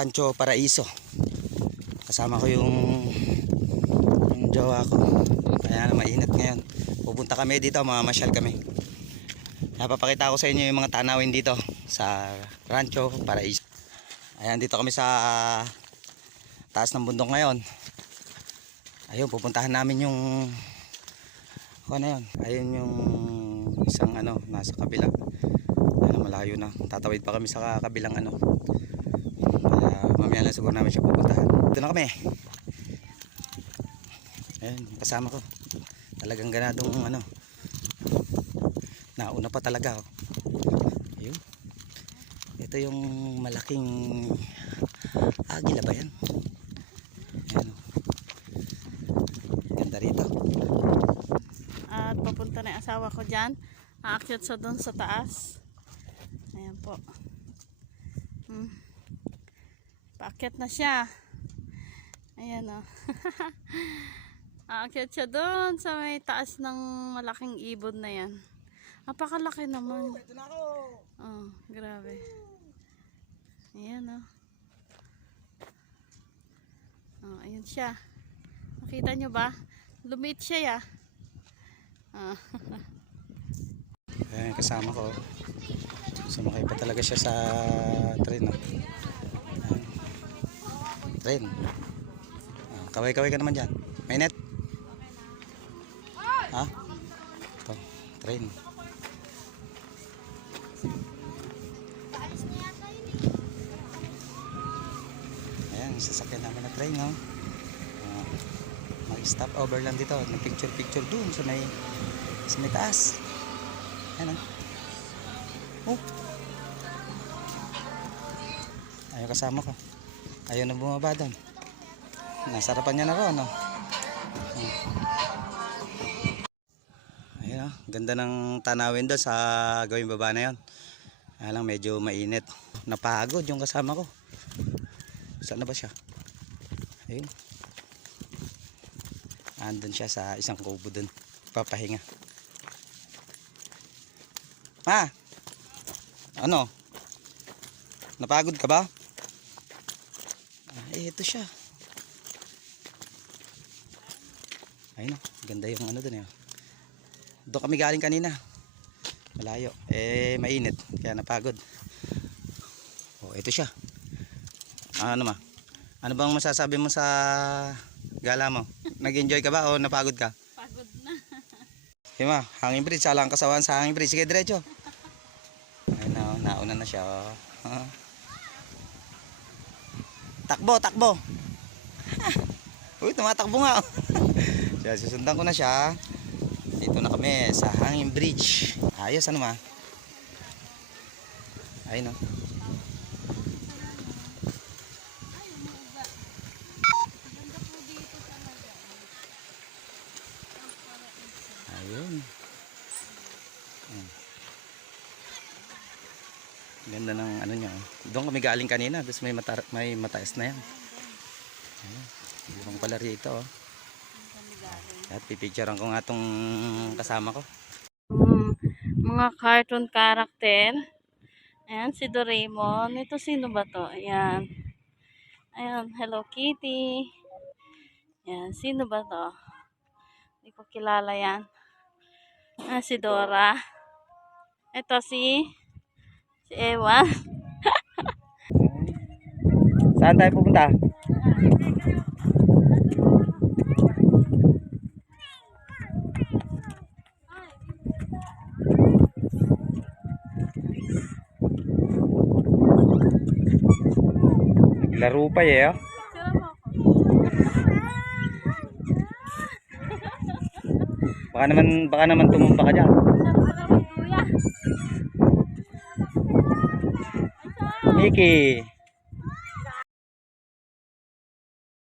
Rancho Paraiso. Kasama ko yung jowa ko. Kaya mainit ngayon. Pupunta kami dito, mamasyal kami. Napapakita ko sa inyo yung mga tanawin dito sa Rancho Paraiso. Ayan, dito kami sa taas ng bundok ngayon. Ayun, pupuntahan namin yung ano yun, ayun yung isang nasa kabila. Ayun, malayo na. Tatawid pa kami sa kabilang mamaya lang siguro namin siya pupuntahan. Dito na kami. Ayun, kasama ko. Talagang ganadong nauna pa talaga. Ayun. Ito yung malaking agila ba yan? Ayan. Ganda rito. At papunta na yung asawa ko dyan. Aakyat sa doon sa taas. Ayan po. Paakyat na siya. Ayan o. Aakyat siya doon sa may taas ng malaking ibon na yan. Napakalaki naman. Ito na ako. Oh, grabe. Ayan o. Oh, ayan siya. Nakita nyo ba? Lumit siya ya. Ayan, kasama ko. Sumakay pa talaga siya sa train. Train. Kaway-kaway ka naman dyan. Mainit? Ha? Ito, train. Ayan, sasakyan namin na train, no? Mag-stop over lang dito. Nag-picture-picture dun sa may taas. Ayan, oh. Ayaw kasama ko. Ayaw na bumaba doon. Nasarapan niya na ron, no? Ayan, ganda ng tanawin doon sa gawing baba na yun. Kaya lang medyo mainit. Napagod yung kasama ko. Saan na ba siya? Ayun. Andun siya sa isang kubo doon. Papahinga. Ma! Ano? Napagod ka ba? Ito siya. Ayun, ganda yung doon. Doon kami galing kanina. Malayo. Mainit. Kaya napagod. Oh, ito siya. Ano bang masasabi mo sa gala mo? Nag-enjoy ka ba o napagod ka? Pagod na. Hima, hanging bridge. Salang kasawan sa hanging bridge. Sige, diretso. Ayun na, nauna na siya. Takbo, takbo. Uy, tumatakbo nga. Siya, susundan ko na siya. Dito na kami sa hanging bridge. Ayos, ayun, no? Ayun. Ganda ng niya. Doon kami galing kanina. Tapos may mataas na yan. Ayun. Ibang pala rito. At pipicturean ko nga itong kasama ko. Mga cartoon character. Ayan, si Doraemon. Ito sino ba to? Ayan. Ayan, Hello Kitty. Ayan, sino ba to? Hindi ko kilala yan. Si Dora. Ito si Ewan. Saan tayo pupunta? Naglaro pa eh. Baka naman tumumpa ka dyan. Mickey.